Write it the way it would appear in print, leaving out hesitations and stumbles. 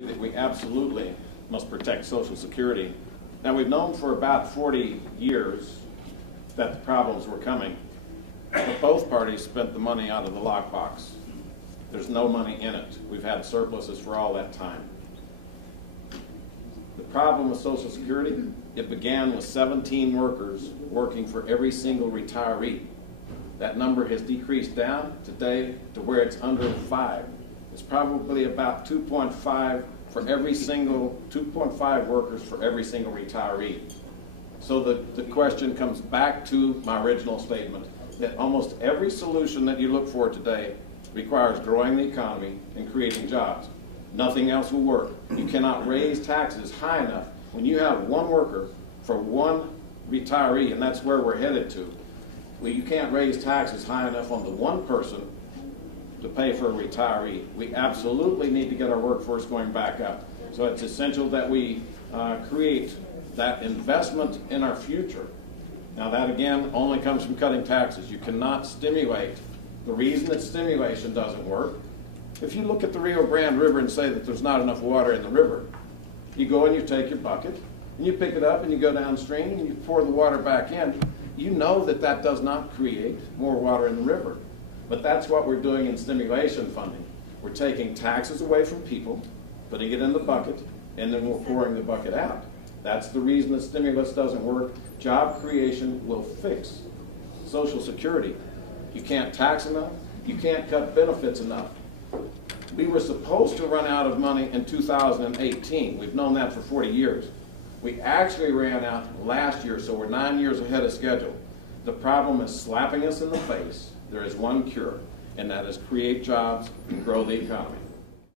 That we absolutely must protect Social Security. Now, we've known for about 40 years that the problems were coming, but both parties spent the money out of the lockbox. There's no money in it. We've had surpluses for all that time. The problem with Social Security, it began with 17 workers working for every single retiree. That number has decreased down today to where it's under 5. It's probably about 2.5 workers for every single retiree. So the question comes back to my original statement that almost every solution that you look for today requires growing the economy and creating jobs. Nothing else will work. You cannot raise taxes high enough when you have one worker for one retiree, and that's where we're headed to. Well, you can't raise taxes high enough on the one person to pay for a retiree. We absolutely need to get our workforce going back up. So it's essential that we create that investment in our future. Now that again only comes from cutting taxes. You cannot stimulate. The reason that stimulation doesn't work, if you look at the Rio Grande River and say that there's not enough water in the river, you go and you take your bucket and you pick it up and you go downstream and you pour the water back in. You know that that does not create more water in the river. But that's what we're doing in stimulation funding. We're taking taxes away from people, putting it in the bucket, and then we're pouring the bucket out. That's the reason that stimulus doesn't work. Job creation will fix Social Security. You can't tax enough. You can't cut benefits enough. We were supposed to run out of money in 2018. We've known that for 40 years. We actually ran out last year, so we're 9 years ahead of schedule. The problem is slapping us in the face. There is one cure, and that is create jobs and grow the economy.